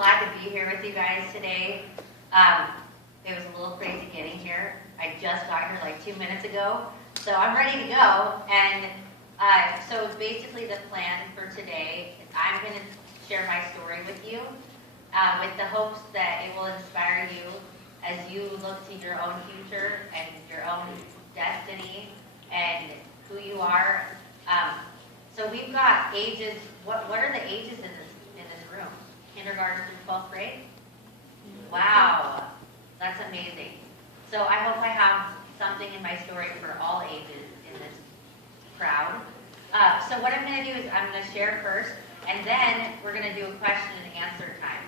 glad to be here with you guys today. It was a little crazy getting here. I just got here like 2 minutes ago, so I'm ready to go. And so basically the plan for today is I'm going to share my story with you with the hopes that it will inspire you as you look to your own future and your own destiny and who you are. So we've got ages. What are the ages in this room? Kindergarten through 12th grade? Wow, that's amazing. So I hope I have something in my story for all ages in this crowd. So what I'm going to do is I'm going to share first, and then we're going to do a question and answer time.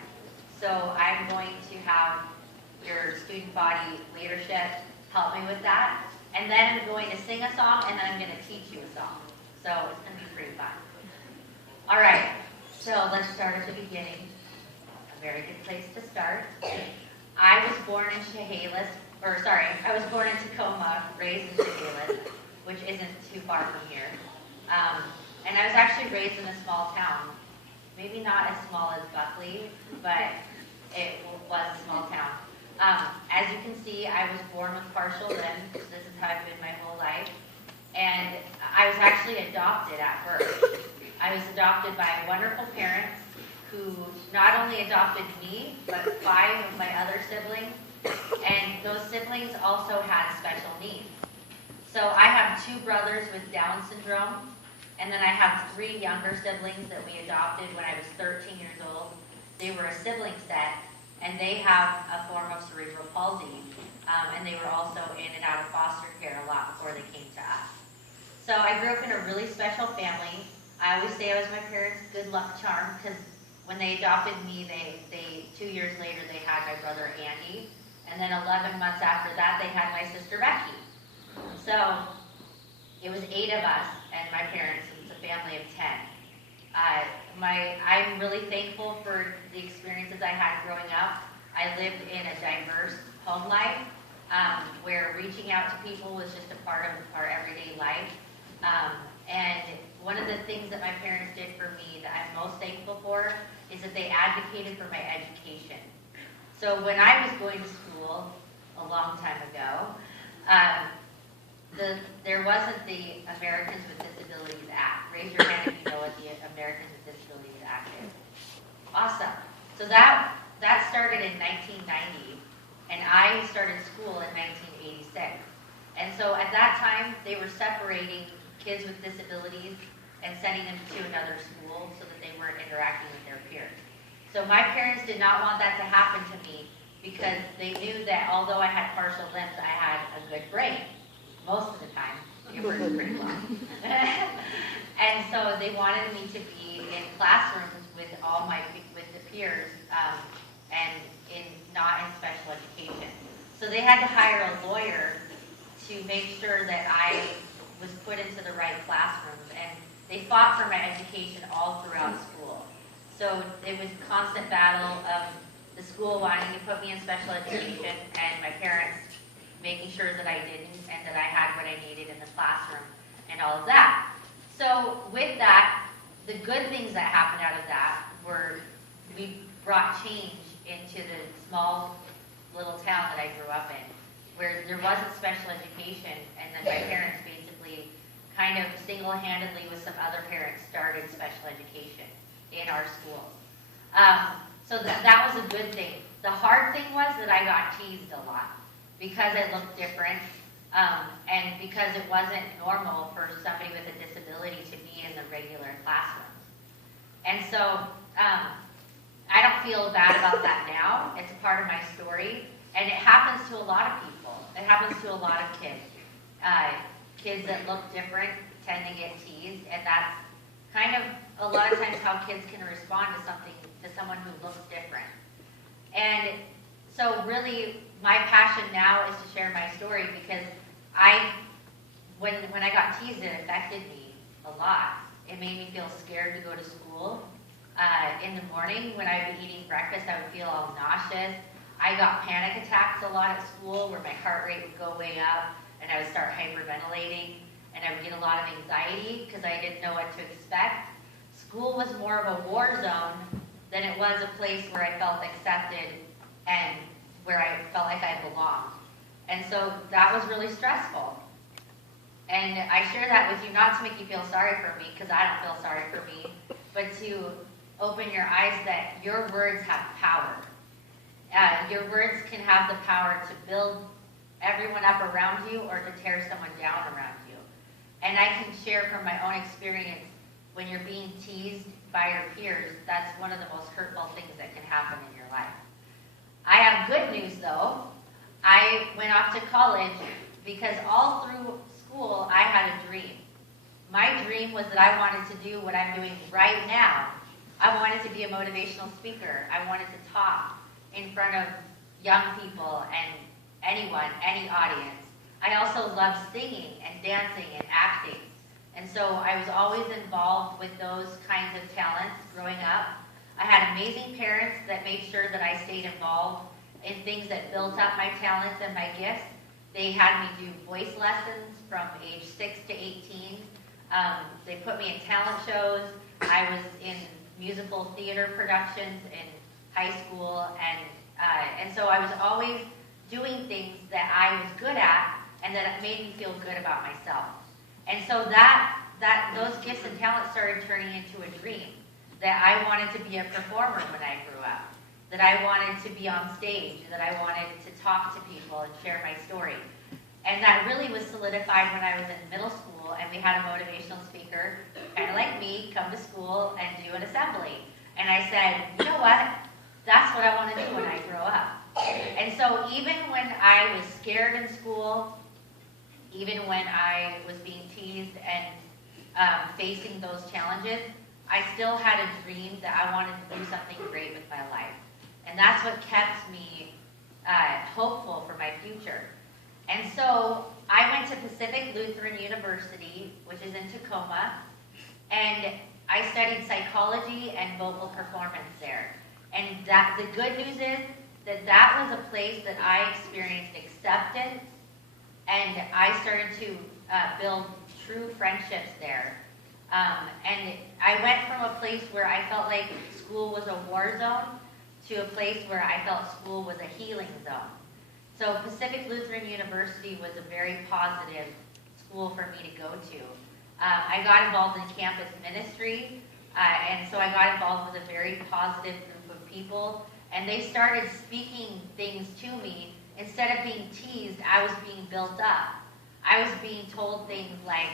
So I'm going to have your student body leadership help me with that, and then I'm going to sing a song, and then I'm going to teach you a song. So it's going to be pretty fun. All right, so let's start at the beginning. A very good place to start. I was born in Chehalis, I was born in Tacoma, raised in Chehalis, which isn't too far from here. And I was actually raised in a small town. Maybe not as small as Buckley, but it was a small town. As you can see, I was born with partial limbs. This is how I've been my whole life. And I was actually adopted at birth. I was adopted by wonderful parents who not only adopted me, but 5 of my other siblings. And those siblings also had special needs. So I have 2 brothers with Down syndrome, and then I have 3 younger siblings that we adopted when I was 13 years old. They were a sibling set, and they have a form of cerebral palsy, and they were also in and out of foster care a lot before they came to us. So I grew up in a really special family. I always say I was my parents' good luck charm, because when they adopted me, they 2 years later, they had my brother Andy, and then 11 months after that, they had my sister Becky. So it was 8 of us and my parents. It's a family of 10. I'm really thankful for the experiences I had growing up. I lived in a diverse home life where reaching out to people was just a part of our everyday life. And one of the things that my parents did for me that I'm most thankful for is that they advocated for my education. So when I was going to school a long time ago, there wasn't the Americans with Disabilities Act. Raise your hand if you know what the Americans with Disabilities Act is. Awesome. So that started in 1990, and I started school in 1986. And so at that time, they were separating kids with disabilities and sending them to another school so that they weren't interacting with their peers. So my parents did not want that to happen to me because they knew that although I had partial limbs, I had a good brain. Most of the time, it works pretty well. And so they wanted me to be in classrooms with the peers and not in special education. So they had to hire a lawyer to make sure that I was put into the right classrooms, and they fought for my education all throughout school. So it was a constant battle of the school wanting to put me in special education and my parents making sure that I didn't and that I had what I needed in the classroom and all of that. So with that, the good things that happened out of that were we brought change into the small little town that I grew up in, where there wasn't special education, and then my parents basically kind of single-handedly with some other parents started special education in our schools. So that was a good thing. The hard thing was that I got teased a lot because I looked different, and because it wasn't normal for somebody with a disability to be in the regular classrooms. And so I don't feel bad about that now. It's a part of my story, and it happens to a lot of people. It happens to a lot of kids. Kids that look different tend to get teased, and that's kind of a lot of times how kids can respond to someone who looks different. And so really, my passion now is to share my story because when I got teased, it affected me a lot. It made me feel scared to go to school. In the morning, when I would be eating breakfast, I would feel all nauseous. I got panic attacks a lot at school where my heart rate would go way up and I would start hyperventilating and I would get a lot of anxiety because I didn't know what to expect. School was more of a war zone than it was a place where I felt accepted and where I felt like I belonged. And so that was really stressful. And I share that with you not to make you feel sorry for me, because I don't feel sorry for me, but to open your eyes that your words have power. Your words can have the power to build everyone up around you or to tear someone down around you. And I can share from my own experience, when you're being teased by your peers, that's one of the most hurtful things that can happen in your life. I have good news though. I went off to college because all through school I had a dream. My dream was that I wanted to do what I'm doing right now. I wanted to be a motivational speaker. I wanted to talk in front of young people and anyone, any audience. I also love singing and dancing and acting. And so I was always involved with those kinds of talents growing up. I had amazing parents that made sure that I stayed involved in things that built up my talents and my gifts. They had me do voice lessons from age 6 to 18. They put me in talent shows. I was in musical theater productions in high school, and so I was always doing things that I was good at and that it made me feel good about myself. And so those gifts and talents started turning into a dream, that I wanted to be a performer when I grew up, that I wanted to be on stage, that I wanted to talk to people and share my story. And that really was solidified when I was in middle school and we had a motivational speaker, kind of like me, come to school and do an assembly. And I said, you know what? That's what I want to do when I grow up. And so even when I was scared in school, even when I was being teased and facing those challenges, I still had a dream that I wanted to do something great with my life. And that's what kept me hopeful for my future. And so I went to Pacific Lutheran University, which is in Tacoma, and I studied psychology and vocal performance there. And the good news is that was a place that I experienced acceptance, and I started to build true friendships there. And I went from a place where I felt like school was a war zone to a place where I felt school was a healing zone. So Pacific Lutheran University was a very positive school for me to go to. I got involved in campus ministry, and so I got involved with a very positive group of people, and they started speaking things to me. Instead of being teased, I was being built up. I was being told things like,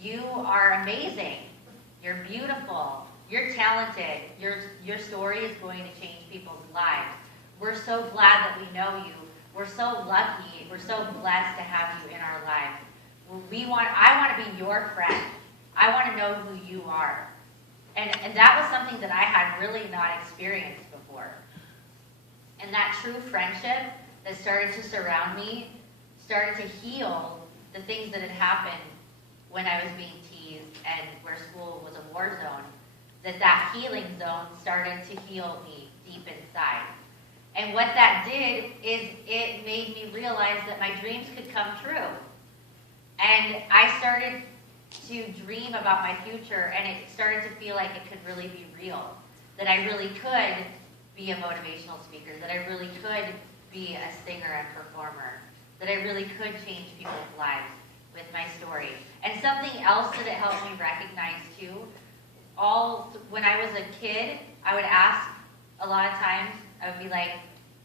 you are amazing, you're beautiful, you're talented, your story is going to change people's lives. We're so glad that we know you. We're so lucky, we're so blessed to have you in our lives. I want to be your friend. I want to know who you are. And that was something that I had really not experienced before. And that true friendship that started to surround me started to heal the things that had happened when I was being teased and where school was a war zone. That healing zone started to heal me deep inside. And what that did is it made me realize that my dreams could come true. And I started to dream about my future, and it started to feel like it could really be real. That I really could be a motivational speaker, that I really could be a singer and performer, that I really could change people's lives with my story. And something else that it helped me recognize too, when I was a kid, I would ask a lot of times, I would be like,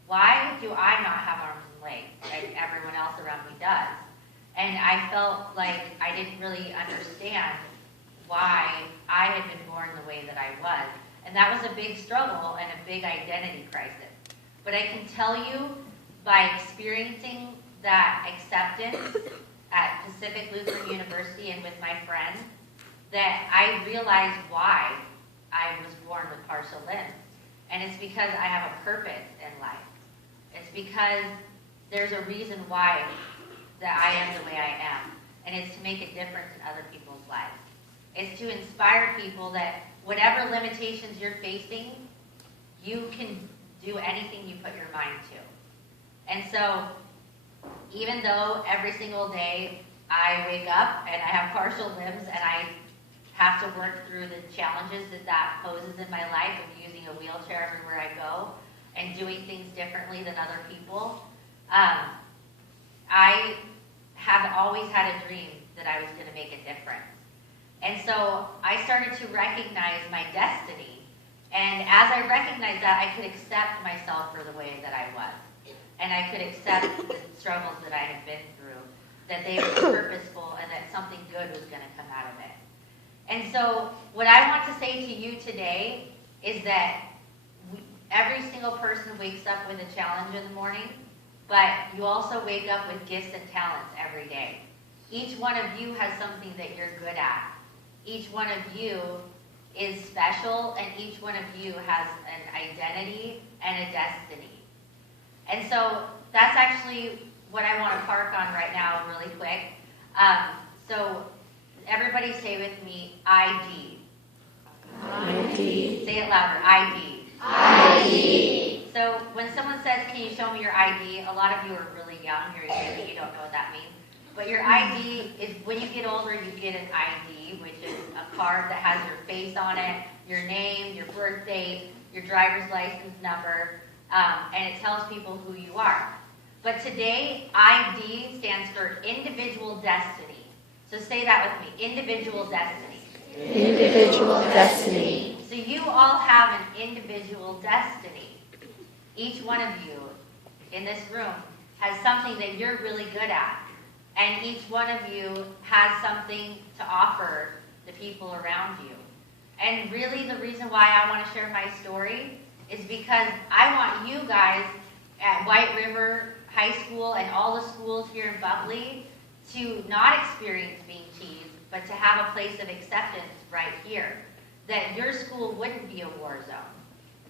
why do I not have arms and legs like everyone else around me does? And I felt like I didn't really understand why I had been born the way that I was. And that was a big struggle and a big identity crisis. But I can tell you, by experiencing that acceptance at Pacific Lutheran University and with my friends, that I realized why I was born with partial limbs. And it's because I have a purpose in life. It's because there's a reason why that I am the way I am. And it's to make a difference in other people's lives. It's to inspire people that whatever limitations you're facing, you can do anything you put your mind to. And so, even though every single day I wake up and I have partial limbs and I have to work through the challenges that poses in my life of using a wheelchair everywhere I go and doing things differently than other people. I have always had a dream that I was going to make a difference. And so I started to recognize my destiny. And as I recognized that, I could accept myself for the way that I was. And I could accept the struggles that I had been through, that they were purposeful and that something good was going to come out of it. And so what I want to say to you today is that every single person wakes up with a challenge in the morning, but you also wake up with gifts and talents every day. Each one of you has something that you're good at. Each one of you is special, and each one of you has an identity and a destiny. And so that's actually what I want to park on right now really quick. So everybody say with me, ID. ID. Say it louder, ID. ID. So when someone says, can you show me your ID? A lot of you are really young. Maybe you don't know what that means. But your ID is, when you get older, you get an ID, which is a card that has your face on it, your name, your birth date, your driver's license number, and it tells people who you are. But today, ID stands for individual destiny. So say that with me, individual destiny. Individual destiny. So you all have an individual destiny. Each one of you in this room has something that you're really good at. And each one of you has something to offer the people around you. And really the reason why I want to share my story is because I want you guys at White River High School and all the schools here in Buckley to not experience being teased, but to have a place of acceptance right here. That your school wouldn't be a war zone.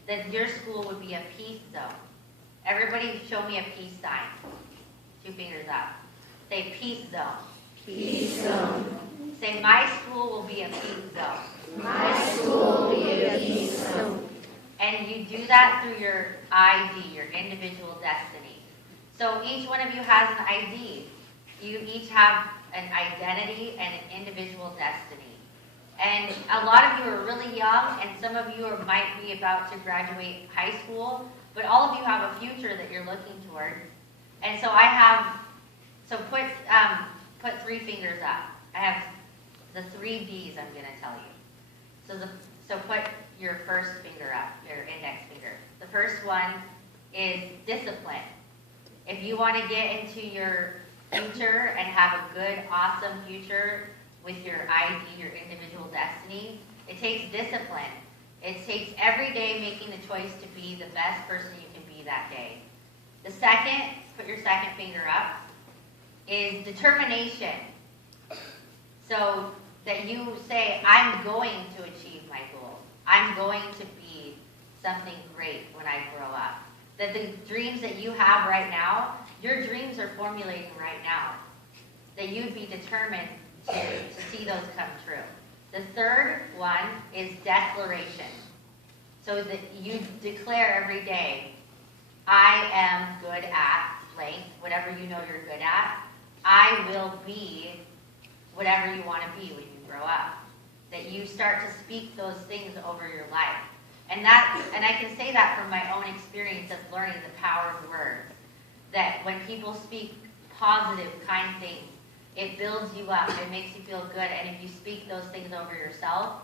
That your school would be a peace zone. Everybody show me a peace sign. 2 fingers up. Say peace zone. Peace zone. Say my school will be a peace zone. My school will be a peace zone. And you do that through your ID, your individual destiny. So each one of you has an ID. You each have an identity and an individual destiny. And a lot of you are really young, and some of you might be about to graduate high school, but all of you have a future that you're looking toward. And so put 3 fingers up. I have the 3 B's I'm going to tell you. So put your first finger up, your index finger. The first one is discipline. If you want to get into your future and have a good, awesome future with your ID, your individual destiny, it takes discipline. It takes every day making the choice to be the best person you can be that day. The second, put your second finger up, is determination. So that you say, I'm going to achieve my goal. I'm going to be something great when I grow up. That the dreams that you have right now, your dreams are formulating right now. That you'd be determined to see those come true. The third one is declaration. So that you declare every day, I am good at blank, whatever you know you're good at. I will be whatever you want to be when you grow up. That you start to speak those things over your life. And I can say that from my own experience of learning the power of words. That when people speak positive, kind things, it builds you up. It makes you feel good. And if you speak those things over yourself,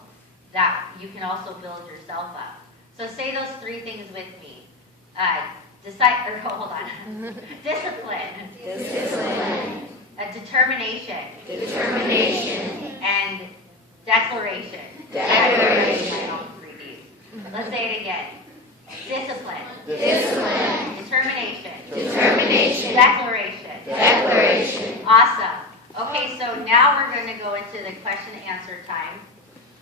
that you can also build yourself up. So say those 3 things with me. Hold on. Discipline. Discipline. Determination. Determination. And declaration. Declaration. All 3 Ds. Let's say it again. Discipline. Discipline. Determination. Determination. Declaration. Declaration. Awesome. Okay, so now we're going to go into the question and answer time.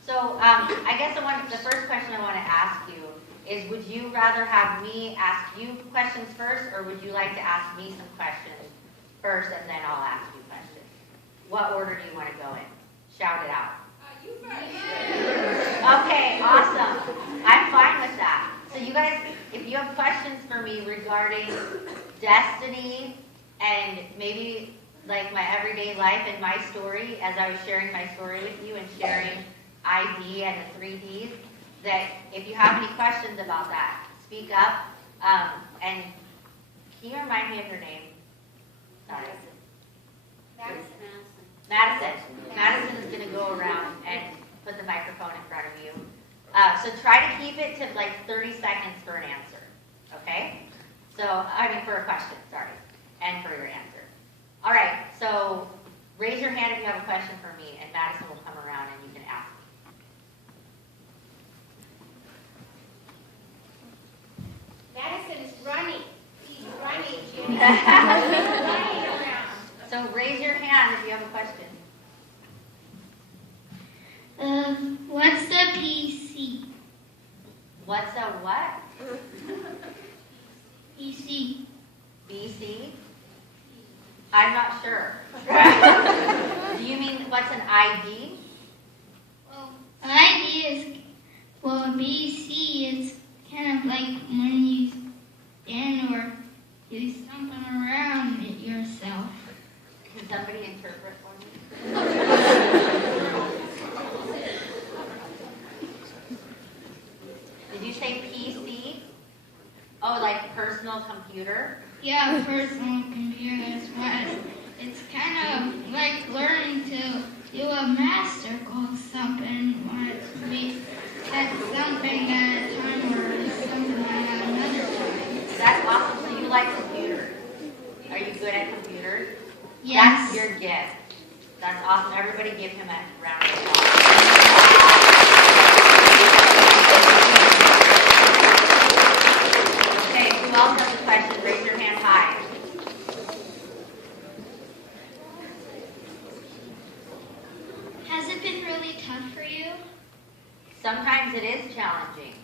So I guess the first question I want to ask you is, would you rather have me ask you questions first, or would you like to ask me some questions first and then I'll ask you questions? What order do you want to go in? Shout it out. You first. Okay, awesome. I'm fine with that. So you guys, if you have questions for me regarding destiny and maybe like my everyday life and my story, as I was sharing my story with you and sharing ID and the 3Ds, that if you have any questions about that, speak up. And can you remind me of your name? Sorry. Madison. Madison is going to go around and put the microphone in front of you. So try to keep it to like 30 seconds for an answer, okay? So, for a question, sorry, and for your answer. All right, so raise your hand if you have a question for me, and Madison will come around and you can ask me. Madison is running. He's running, Jimmy. He's running around. So raise your hand if you have a question. What's the PC? What's a what? PC. BC? I'm not sure. Do you mean what's an ID? Well, ID is, BC is kind of like when you stand or do something around it yourself. Can somebody interpret for me? Did you say PC? Oh, like personal computer? Yeah, personal computers, but it's kind of like learning to do a math circle or something. But we set something at a time or something at another time. That's awesome. So you like computers. Are you good at computers? Yes. That's your gift. That's awesome. Everybody give him a round of applause. Okay, who else has a question? Raise your hand high. Has it been really tough for you? Sometimes it is challenging.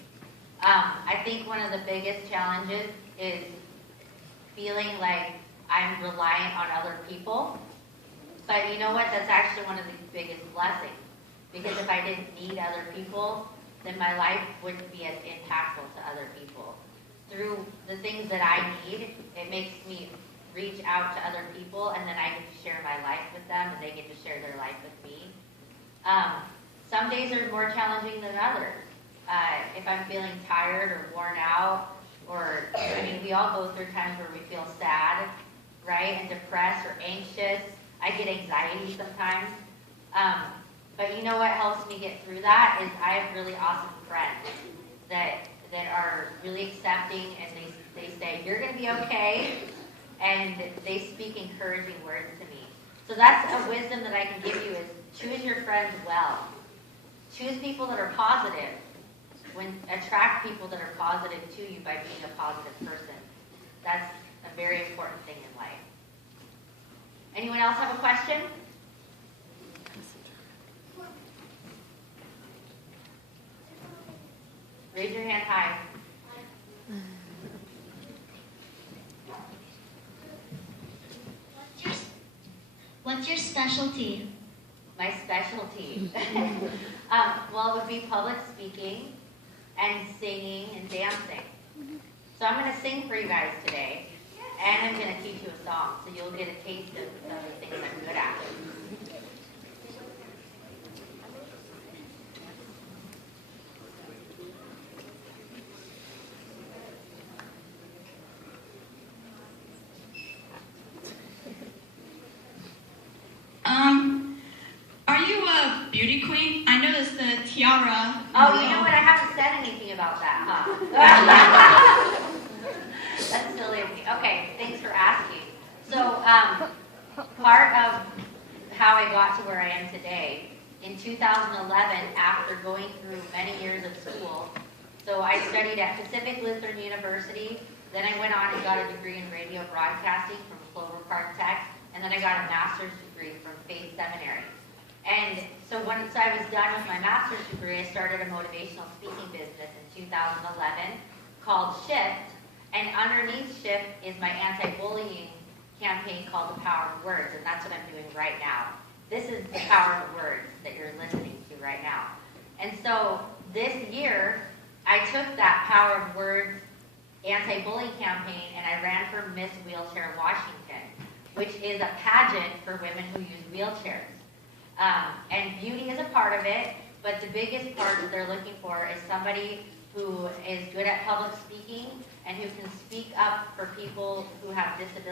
I think one of the biggest challenges is feeling like I'm reliant on other people. But you know what? That's actually one of the biggest blessings. Because if I didn't need other people, then my life wouldn't be as impactful to other people. Through the things that I need, it makes me reach out to other people, and then I get to share my life with them, and they get to share their life with me. Some days are more challenging than others. If I'm feeling tired or worn out, or, we all go through times where we feel sad, right, and depressed or anxious. I get anxiety sometimes. But you know what helps me get through that is I have really awesome friends that are really accepting, and they say, you're going to be okay, and they speak encouraging words to me. So that's a wisdom that I can give you is choose your friends well. Choose people that are positive. Attract people that are positive to you by being a positive person. That's a very important thing in life. Anyone else have a question? Raise your hand high. What's your specialty? My specialty. Well, it would be public speaking and singing and dancing. So I'm going to sing for you guys today, and I'm going to teach you a song, so you'll get a taste of the things I'm good at. Are you a beauty queen? I noticed the tiara. Oh, you know what? I haven't said anything about that, huh? That's silly of me. Okay, thanks for asking. So, part of how I got to where I am today, in 2011, after going through many years of school, so I studied at Pacific Lutheran University, then I went on and got a degree in radio broadcasting from Clover Park Tech, and then I got a master's degree from Faith Seminary. And so once I was done with my master's degree, I started a motivational speaking business in 2011 called Shift. And underneath Shift is my anti-bullying campaign called The Power of Words. And that's what I'm doing right now. This is the power of words that you're listening to right now. And so this year, I took that Power of Words anti-bullying campaign and I ran for Miss Wheelchair Washington, which is a pageant for women who use wheelchairs. And beauty is a part of it, but the biggest part that they're looking for is somebody who is good at public speaking and who can speak up for people who have disabilities.